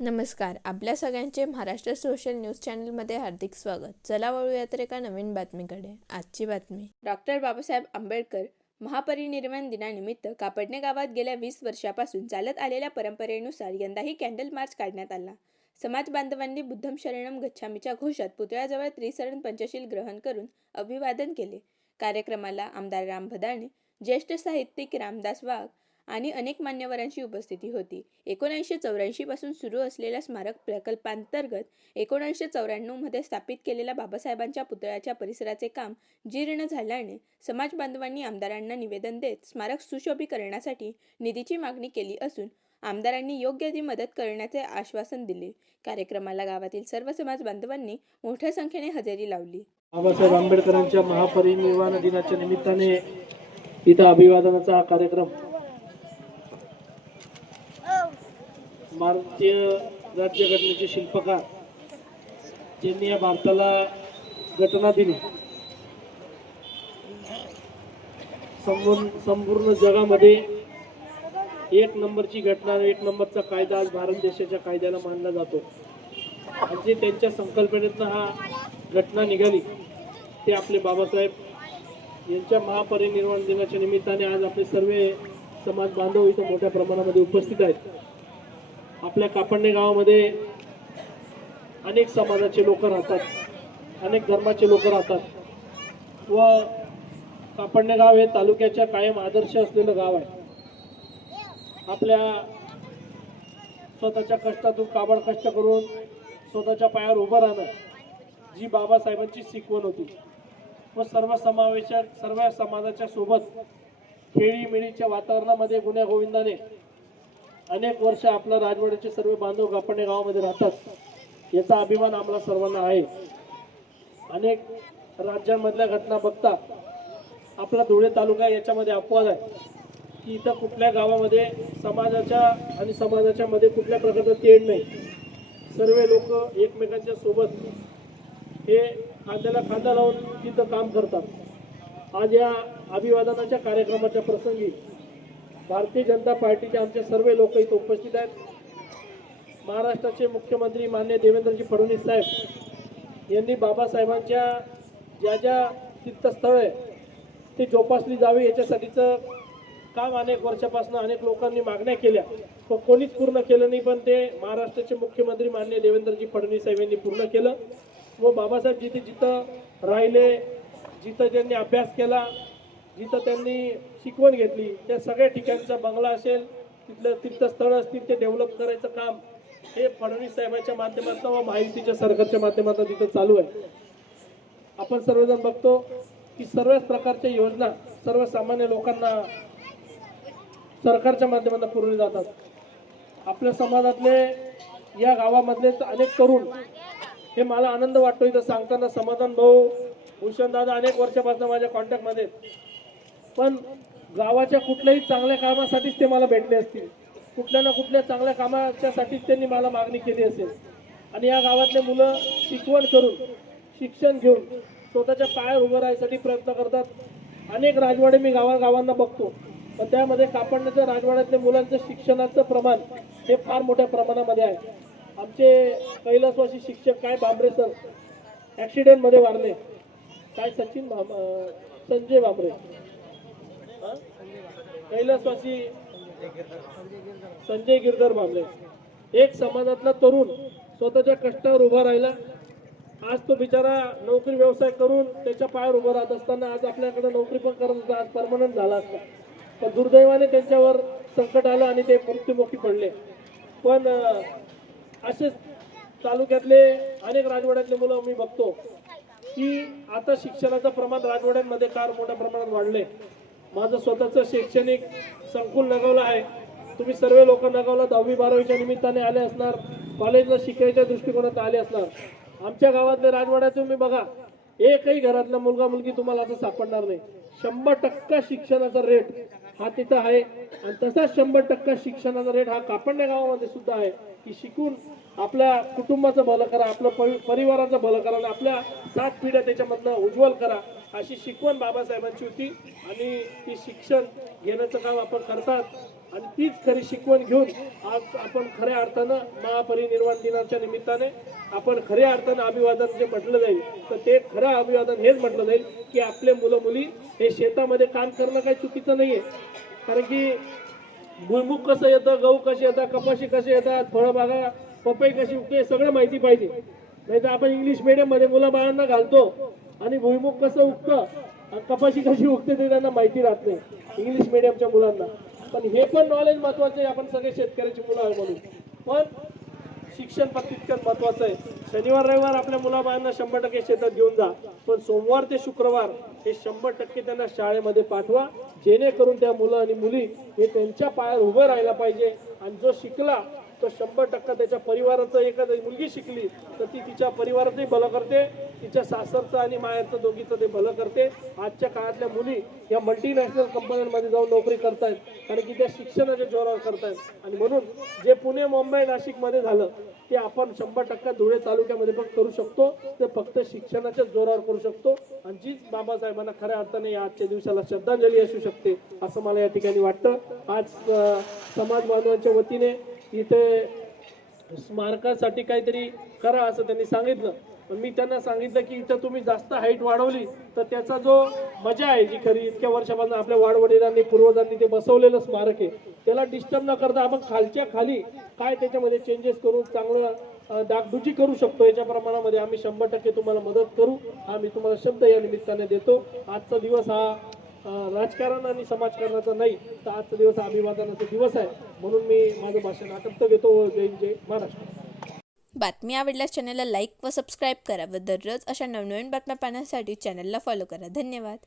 नमस्कार. आपल्या सगळ्यांचे महाराष्ट्र सोशल न्यूज चॅनलमध्ये हार्दिक स्वागत. चला वळूया तर एका नवीन बातमीकडे. आजची बातमी. डॉक्टर बाबासाहेब आंबेडकर महापरिनिर्वाण दिनानिमित्त कापडणे गावात गेल्या 20 वर्षापासून चालत आलेल्या परंपरेनुसार यंदाही कॅन्डल मार्च काढण्यात आला. समाज बांधवांनी बुद्धम शरणम गच्छामीच्या घोषात पुतळ्याजवळ त्रिसरण पंचशील ग्रहण करून अभिवादन केले. कार्यक्रमाला आमदार राम भदाणे, ज्येष्ठ साहित्यिक रामदास वाघ आणि अनेक मान्यवरांची उपस्थिती होती. 1984 पासून सुरू असलेल्या स्मारक प्रकल्पांतर्गत 1994 मध्ये स्थापित केलेल्या बाबासाहेबांच्या पुतळ्याच्या परिसराचे काम जीर्ण झाल्याने समाज बांधवांनी आमदारांना निवेदन देत स्मारक सुशोभीकरणासाठी निधीची मागणी केली असून आमदारांनी योग्य ती मदत करण्याचे आश्वासन दिले. कार्यक्रमाला गावातील सर्व समाज बांधवांनी मोठ्या संख्येने हजेरी लावली. बाबासाहेब आंबेडकरांच्या महापरिनिर्वाण दिनाच्या निमित्ताने इथं अभिवादनाचा हा कार्यक्रम भारतीय राज्यघटनेचे शिल्पकार ज्यांनी या भारताला घटना दिली, संपूर्ण जगामध्ये एक नंबरची घटना, एक नंबरचा कायदा आज भारत देशाच्या कायद्याला मानला जातो. आणि त्यांच्या संकल्पनेतनं हा घटना निघाली ते आपले बाबासाहेब यांच्या महापरिनिर्वाण दिनाच्या निमित्ताने आज आपले सर्व समाज बांधव इथं मोठ्या प्रमाणामध्ये उपस्थित आहेत. आपल्या कापडणे गावामध्ये अनेक समाजाचे लोक राहतात, अनेक धर्माचे लोक राहतात व कापडणे गाव हे तालुक्याच्या कायम आदर्श असलेलं गाव आहे. आपल्या स्वतःच्या कष्टातून काबड कष्ट करून स्वतःच्या पायावर उभं राहणं जी बाबासाहेबांची शिकवण होती व सर्वसमावेशक सर्व समाजाच्या सोबत खेळीमेळीच्या वातावरणामध्ये गुण्यागोविंदाने अनेक वर्ष आपला राजवाड्याचे सर्व बांधव कापडणे गावामध्ये राहतात. याचा अभिमान आम्हाला सर्वांना आहे. अनेक राज्यांमधल्या घटना बघता आपला धुळे तालुका याच्यामध्ये अपवाद आहे की इथं कुठल्या गावामध्ये समाजाच्या मध्ये कुठल्या प्रकारचं तेढ नाही. सर्व लोक एकमेकांच्या सोबत हे खांद्याला खांदा लावून तिथं काम करतात. आज या अभिवादनाच्या कार्यक्रमाच्या प्रसंगी भारतीय जनता पार्टीचे आमचे सर्व लोक इथे उपस्थित आहेत. महाराष्ट्राचे मुख्यमंत्री माननीय देवेंद्रजी फडणवीस साहेब यांनी बाबासाहेबांच्या ज्या ज्या तीर्थस्थळ आहे ते जोपासली जावी याच्यासाठीचं काम अनेक वर्षापासून अनेक लोकांनी मागण्या केल्या, पण कोणीच पूर्ण केलं नाही. पण ते महाराष्ट्राचे मुख्यमंत्री माननीय देवेंद्रजी फडणवीस साहेब यांनी पूर्ण केलं व बाबासाहेब जिथं राहिले, जिथं त्यांनी अभ्यास केला, जिथं त्यांनी शिकवण घेतली त्या सगळ्या ठिकाणचा बंगला असेल, तिथलं तीर्थस्थळ असतील ते डेव्हलप करायचं काम हे फडणवीस साहेबांच्या माध्यमातून व महायुतीच्या सरकारच्या माध्यमातून तिथं चालू आहे. आपण सर्वजण बघतो की सर्वच प्रकारच्या योजना सर्वसामान्य लोकांना सरकारच्या माध्यमातून पुरवल्या जातात. आपल्या समाजातले या गावामधले अनेक तरुण हे मला आनंद वाटतो इथं सांगताना. समाधान भाऊ, भूषण दादा अनेक वर्षापासून माझ्या कॉन्टॅक्टमध्ये, पण गावाच्या कुठल्याही चांगल्या कामासाठीच ते मला भेटले असतील, कुठल्या ना कुठल्या चांगल्या कामाच्यासाठीच त्यांनी मला मागणी केली असेल. आणि या गावातले मुलं शिकवण करून शिक्षण घेऊन स्वतःच्या पायावर उभं राहण्यासाठी प्रयत्न करतात. अनेक राजवाडे मी गावागावांना बघतो, पण त्यामध्ये कापडण्याच्या राजवाड्यातल्या मुलांचं शिक्षणाचं प्रमाण हे फार मोठ्या प्रमाणामध्ये आहे. आमचे कैलासवासी शिक्षक काय भांबरे सर ॲक्सिडेंटमध्ये वारले, काय संजय भांबरे, कैलासवासी संजय गिरधर भांबरे, एक समाजातला तरुण स्वतःच्या कष्टावर उभा राहिला. आज तो बिचारा नोकरी व्यवसाय करून त्याच्या पायावर उभं राहत असताना आज आपल्याकडे नोकरी पण करत होता, आज परमनंट झाला असता, पण दुर्दैवाने त्यांच्यावर संकट आलं आणि ते मृत्युमुखी पडले. पण असेच तालुक्यातले अनेक राजवाड्यातले मुलं मी बघतो की आता शिक्षणाचं प्रमाण राजवाड्यांमध्ये फार मोठ्या प्रमाणात वाढले. माझं स्वतःचं शैक्षणिक संकुल नगावला आहे. तुम्ही सर्व लोक नगावला 10वी 12वीच्या निमित्ताने आले असणार, कॉलेजला शिकायच्या दृष्टिकोनात आले असणार. आमच्या गावातले राजवाड्यात तुम्ही बघा, एकही घरातला मुलगा मुलगी तुम्हाला असं सापडणार नाही. 100% शिक्षणाचा रेट हा तिथं आहे. आणि तसाच 100% शिक्षणाचा रेट हा कापडणे गावामध्ये सुद्धा आहे की शिकून आपल्या कुटुंबाचं भलं करा, आपलं परिवाराचं भलं करा, आपल्या 7 पिढ्या त्याच्यामधनं उज्ज्वल करा, अशी शिकवण बाबासाहेबांची होती. आणि ती शिक्षण घेण्याचं काम आपण करतात. आणि तीच खरी शिकवण घेऊन आज आपण खऱ्या अर्थानं महापरिनिर्वाण दिनाच्या निमित्ताने आपण खऱ्या अर्थानं अभिवादन जे म्हटलं जाईल तर ते खरं अभिवादन हेच म्हटलं जाईल की आपले मुलं मुली हे शेतामध्ये काम करणं काही चुकीचं नाहीये. कारण की भुईमुग कसं येतं, गहू कसे येतात, कपाशी कसे येतात, फळबागा पपई कशी उगते हे सगळं माहिती पाहिजे. नाही तर आपण इंग्लिश मीडियम मध्ये मुलं बाळांना घालतो आणि भुईमुग कसं उगतं आणि कपाशी कशी उगते ते त्यांना माहिती राहत नाही इंग्लिश मीडियमच्या मुलांना. पण हे पण नॉलेज महत्वाचं आहे. आपण सगळे शेतकऱ्याची मुलं आहे म्हणून, पण शिक्षण पण तितकंच महत्वाचं आहे. शनिवार रविवार आपल्या मुलाबाळांना 100% शेतात घेऊन जा, पण सोमवार ते शुक्रवार हे 100% त्यांना शाळेमध्ये पाठवा, जेणेकरून त्या मुलं आणि मुली हे त्यांच्या पायावर उभं राहायला पाहिजे. आणि जो शिकला तो 100% त्याच्या परिवाराचं, एखादी मुलगी शिकली तर ती तिच्या परिवाराचंही भलं करते, तिच्या सासरचं आणि माहेरचं दोघीचं ते भलं करते. आजच्या काळातल्या मुली या मल्टीनॅशनल कंपन्यांमध्ये जाऊन नोकरी करतायत कारण की त्या शिक्षणाच्या जोरावर करतायत. आणि म्हणून जे पुणे, मुंबई, नाशिकमध्ये झालं ते आपण 100% धुळे तालुक्यामध्ये पण करू शकतो. ते फक्त शिक्षणाच्या जोरावर करू शकतो. आणि जीच बाबासाहेबांना खऱ्या अर्थाने या आजच्या दिवसाला श्रद्धांजली असू शकते असं मला या ठिकाणी वाटतं. आज समाज बांधवांच्या वतीने इथे स्मारकासाठी काहीतरी करा असं त्यांनी सांगितलं. पण मी त्यांना सांगितलं की इथं तुम्ही जास्त हाईट वाढवली तर त्याचा जो मजा आहे जी खरी इतक्या वर्षापासून आपल्या वाडवडिलांनी पूर्वजांनी ते बसवलेलं स्मारक आहे त्याला डिस्टर्ब न करता आपण खालच्या खाली काय त्याच्यामध्ये चेंजेस करून चांगलं डागडुजी करू शकतो याच्या प्रमाणामध्ये आम्ही 100% तुम्हाला मदत करू. हा मी तुम्हाला शब्द या निमित्ताने देतो. आजचा दिवस हा राजकारण आणि समाजकारणाचा नाही तर आजचा दिवस अभिवादनाचा दिवस आहे. म्हणून मी माझं भाषण आटपत घेतो. जय जय महाराष्ट्र. बातमी आवडल्यास चॅनलला लाईक व सबस्क्राईब करा व दररोज अशा नवनवीन बातम्या पाहण्यासाठी चॅनलला फॉलो करा. धन्यवाद.